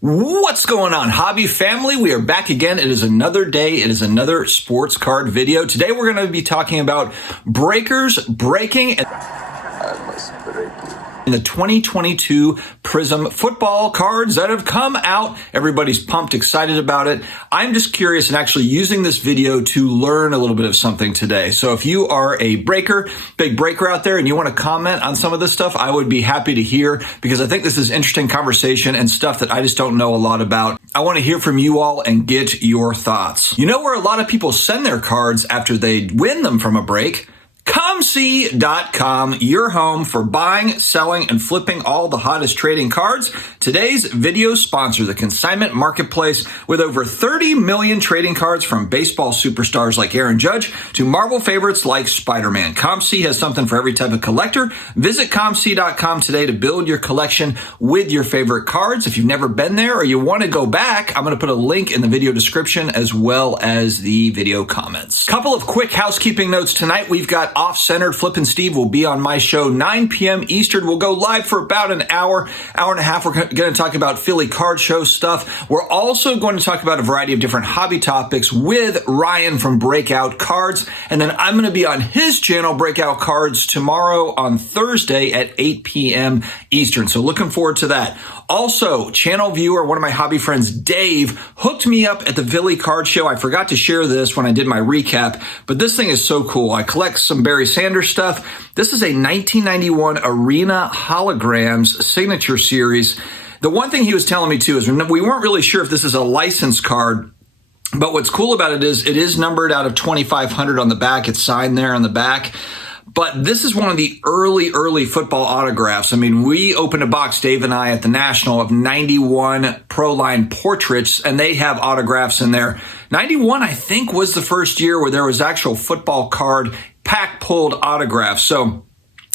What's going on, hobby family? We are back again. It is another day. It is another sports card video. Today we're going to be talking about breakers breaking in the 2022 Prizm football cards that have come out. Everybody's pumped, excited about it. I'm just curious and actually using this video to learn a little bit of something today. So if you are a breaker, big breaker out there, and you want to comment on some of this stuff, I would be happy to hear, because I think this is interesting conversation and stuff that I just don't know a lot about. I want to hear from you all and get your thoughts. You know where a lot of people send their cards after they win them from a break? COMC.com, your home for buying, selling, and flipping all the hottest trading cards. Today's video sponsor, the consignment marketplace, with over 30 million trading cards from baseball superstars like Aaron Judge to Marvel favorites like Spider-Man. COMC has something for every type of collector. Visit COMC.com today to build your collection with your favorite cards. If you've never been there or you want to go back, I'm going to put a link in the video description as well as the video comments. Couple of quick housekeeping notes tonight. We've got Off-Centered. Flip and Steve will be on my show 9 p.m. Eastern. We'll go live for about an hour and a half. We're going to talk about Philly card show stuff. We're also going to talk about a variety of different hobby topics with Ryan from Breakout Cards. And then I'm going to be on his channel, Breakout Cards, tomorrow on Thursday at 8 p.m. Eastern. So looking forward to that. Also, channel viewer, one of my hobby friends, Dave, hooked me up at the Philly card show. I forgot to share this when I did my recap, but this thing is so cool. I collect some Barry Sanders stuff. This is a 1991 Arena Holograms signature series. The one thing he was telling me too is we weren't really sure if this is a licensed card, but what's cool about it is numbered out of 2,500 on the back. It's signed there on the back. But this is one of the early football autographs. I mean, we opened a box, Dave and I, at the National of 91 Pro Line portraits, and they have autographs in there. 91, I think, was the first year where there was actual football card pack-pulled autographs. So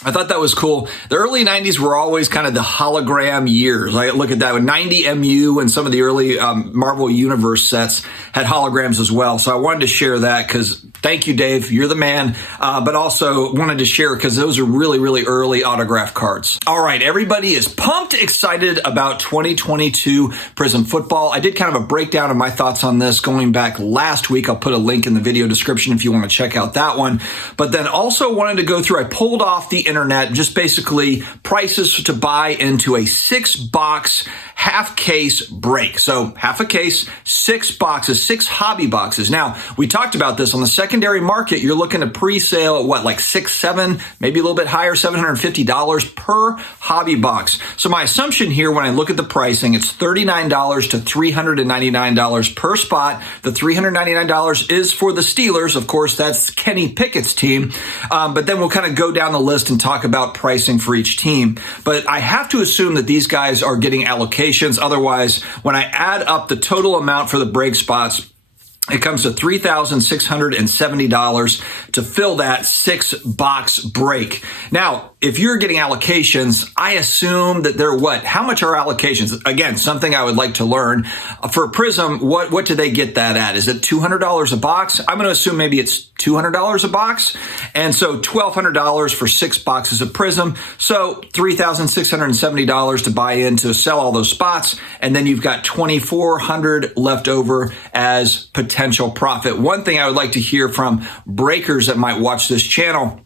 I thought that was cool. The early 90s were always kind of the hologram years. I look at that with 90 MU and some of the early Marvel Universe sets had holograms as well. So I wanted to share that because thank you, Dave. You're the man. But also wanted to share because those are really early autograph cards. All right, everybody is pumped, excited about 2022 Prizm football. I did kind of a breakdown of my thoughts on this going back last week. I'll put a link in the video description if you want to check out that one. But then also wanted to go through, I pulled off the internet, just basically prices to buy into a 6-box half case break. So half a case, 6 boxes, 6 hobby boxes. Now, we talked about this on the secondary market. You're looking to pre-sale at what, like $6, $7, maybe a little bit higher, $750 per hobby box. So my assumption here when I look at the pricing, it's $39 to $399 per spot. The $399 is for the Steelers. Of course, that's Kenny Pickett's team. But then we'll kind of go down the list and talk about pricing for each team. But I have to assume that these guys are getting allocations. Otherwise, when I add up the total amount for the break spots, it comes to $3,670 to fill that 6-box break. Now, if you're getting allocations, I assume that they're what? How much are allocations? Again, something I would like to learn. For Prizm, what do they get that at? Is it $200 a box? I'm going to assume maybe it's $200 a box. And so $1,200 for 6 boxes of Prizm. So $3,670 to buy in to sell all those spots. And then you've got $2,400 left over as potential profit. One thing I would like to hear from breakers that might watch this channel,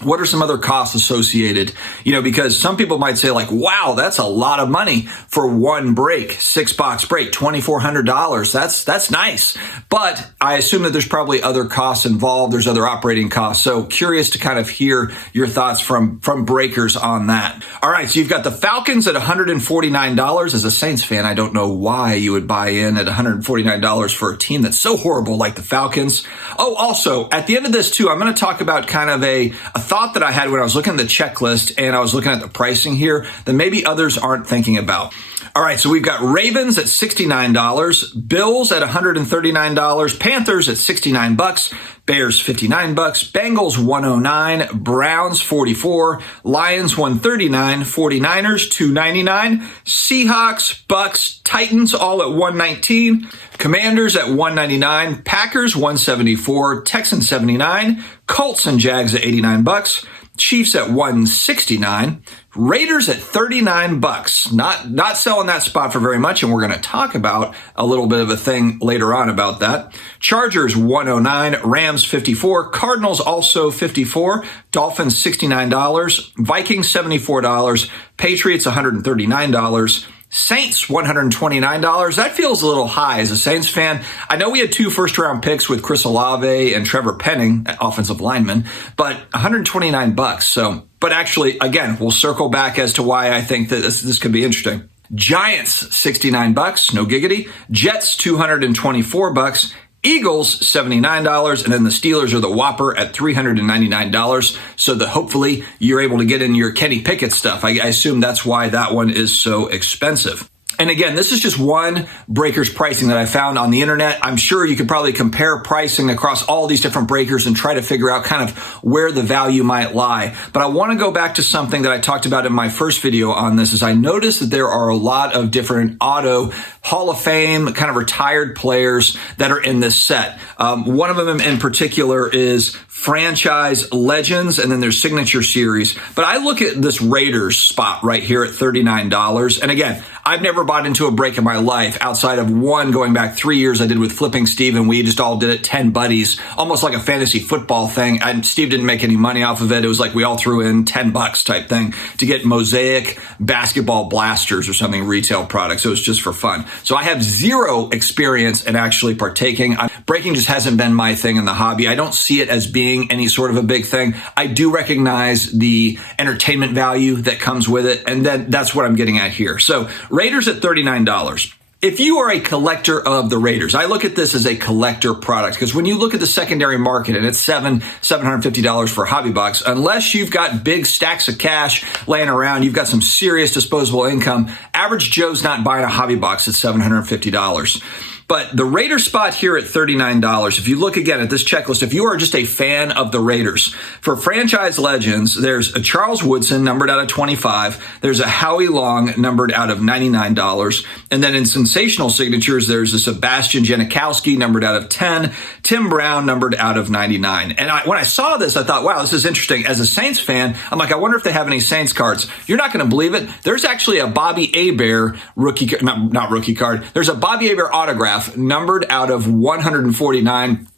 what are some other costs associated? Because some people might say like, wow, that's a lot of money for one break, 6-box break, $2,400. That's nice. But I assume that there's probably other costs involved. There's other operating costs. So curious to kind of hear your thoughts from breakers on that. All right. So you've got the Falcons at $149. As a Saints fan, I don't know why you would buy in at $149 for a team that's so horrible like the Falcons. Oh, also at the end of this too, I'm going to talk about kind of a thought that I had when I was looking at the checklist and I was looking at the pricing here that maybe others aren't thinking about. All right, so we've got Ravens at $69, Bills at $139, Panthers at $69, Bears $59, Bengals $109, Browns $44, Lions $139, 49ers $299, Seahawks, Bucks, Titans all at $119, Commanders at $199, Packers $174, Texans $79, Colts and Jags at $89, Chiefs at $169, Raiders at 39 bucks. Not selling that spot for very much, and we're going to talk about a little bit of a thing later on about that. Chargers 109, Rams 54, Cardinals also 54, Dolphins $69, Vikings $74, Patriots $139. Saints, $129. That feels a little high as a Saints fan. I know we had 2 first-round picks with Chris Olave and Trevor Penning, offensive lineman, but $129. So, but actually, again, we'll circle back as to why I think that this could be interesting. Giants, $69, no giggity. Jets, $224. Eagles, $79, and then the Steelers are the whopper at $399. So hopefully you're able to get in your Kenny Pickett stuff. I assume that's why that one is so expensive. And again, this is just one breaker's pricing that I found on the internet. I'm sure you could probably compare pricing across all these different breakers and try to figure out kind of where the value might lie. But I want to go back to something that I talked about in my first video on this, is I noticed that there are a lot of different auto Hall of Fame kind of retired players that are in this set. One of them in particular is franchise legends, and then there's signature series. But I look at this Raiders spot right here at $39. And again, I've never bought into a break in my life outside of one going back 3 years I did with Flipping Steve, and we just all did it 10 buddies, almost like a fantasy football thing. And Steve didn't make any money off of it. It was like we all threw in $10 type thing to get Mosaic basketball blasters or something, retail products. It was just for fun. So I have zero experience in actually partaking. Breaking just hasn't been my thing in the hobby. I don't see it as being any sort of a big thing. I do recognize the entertainment value that comes with it, and then that's what I'm getting at here. So Raiders at $39. If you are a collector of the Raiders, I look at this as a collector product, because when you look at the secondary market and it's $750 for a hobby box, unless you've got big stacks of cash laying around, you've got some serious disposable income, average Joe's not buying a hobby box at $750. But the Raiders spot here at $39, if you look again at this checklist, if you are just a fan of the Raiders, for franchise legends, there's a Charles Woodson numbered out of 25. There's a Howie Long numbered out of $99. And then in sensational signatures, there's a Sebastian Janikowski numbered out of 10, Tim Brown numbered out of 99. And when I saw this, I thought, wow, this is interesting. As a Saints fan, I'm like, I wonder if they have any Saints cards. You're not going to believe it. There's actually a Bobby Hebert rookie, not rookie card. There's a Bobby Hebert autograph numbered out of 149.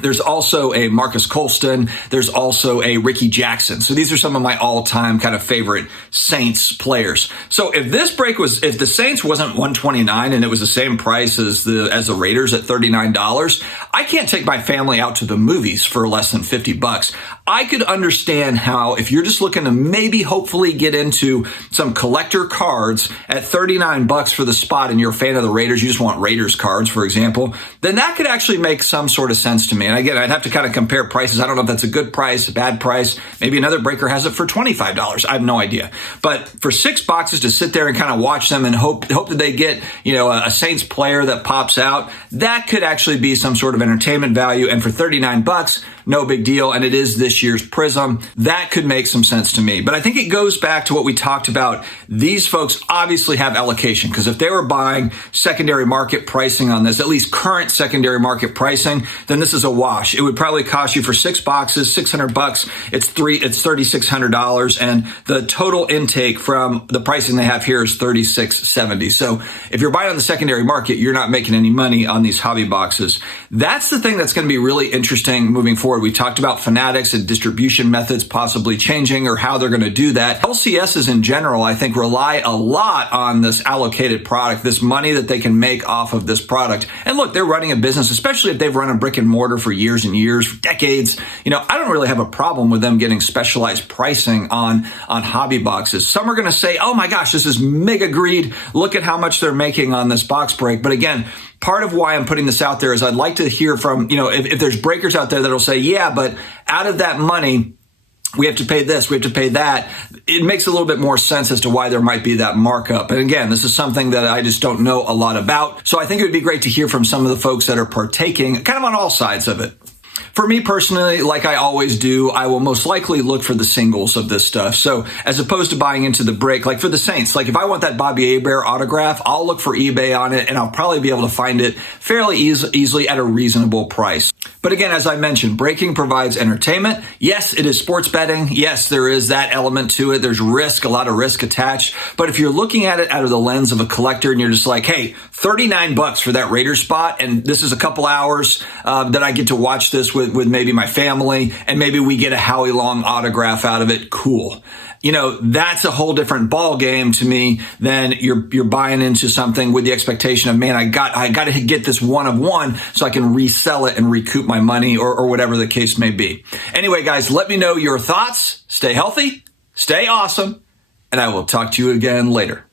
There's also a Marcus Colston. There's also a Ricky Jackson. So these are some of my all-time kind of favorite Saints players. So if the Saints wasn't 129 and it was the same price as the Raiders at $39, I can't take my family out to the movies for less than $50. I could understand how, if you're just looking to maybe hopefully get into some collector cards at $39 for the spot and you're a fan of the Raiders, you just want Raiders cards, for example, then that could actually make some sort of sense to me. And again, I'd have to kind of compare prices. I don't know if that's a good price, a bad price. Maybe another breaker has it for $25. I have no idea. But for 6 boxes to sit there and kind of watch them and hope that they get, a Saints player that pops out, that could actually be some sort of entertainment value. And for $39, no big deal. And it is this year's Prizm. That could make some sense to me. But I think it goes back to what we talked about. These folks obviously have allocation, because if they were buying secondary market pricing on this, at least current secondary market pricing, then this is a wash. It would probably cost you for 6 boxes, $600. It's $3,600. And the total intake from the pricing they have here is $36.70. So if you're buying on the secondary market, you're not making any money on these hobby boxes. That's the thing that's going to be really interesting moving forward. We talked about fanatics and distribution methods possibly changing, or how they're going to do that. LCSs in general, I think, rely a lot on this allocated product, this money that they can make off of this product. And look, they're running a business, especially if they've run a brick and mortar for years and years, for decades. I don't really have a problem with them getting specialized pricing on hobby boxes. Some are going to say, oh my gosh, this is mega greed. Look at how much they're making on this box break. But again, part of why I'm putting this out there is I'd like to hear from, if there's breakers out there that'll say, yeah, but out of that money, we have to pay this, we have to pay that. It makes a little bit more sense as to why there might be that markup. And again, this is something that I just don't know a lot about. So I think it would be great to hear from some of the folks that are partaking kind of on all sides of it. For me personally, like I always do, I will most likely look for the singles of this stuff. So as opposed to buying into the break, like for the Saints, like if I want that Bobby Hebert autograph, I'll look for eBay on it, and I'll probably be able to find it fairly easily at a reasonable price. But But again, as I mentioned, breaking provides entertainment. Yes, it is sports betting. Yes, there is that element to it. There's risk, a lot of risk attached. But if you're looking at it out of the lens of a collector and you're just like, hey, $39 for that Raiders spot, and this is a couple hours that I get to watch this with maybe my family, and maybe we get a Howie Long autograph out of it, cool. You know, that's a whole different ball game to me than you're buying into something with the expectation of, man, I got to get this one of one so I can resell it and recoup my money or whatever the case may be. Anyway, guys, let me know your thoughts. Stay healthy, stay awesome, and I will talk to you again later.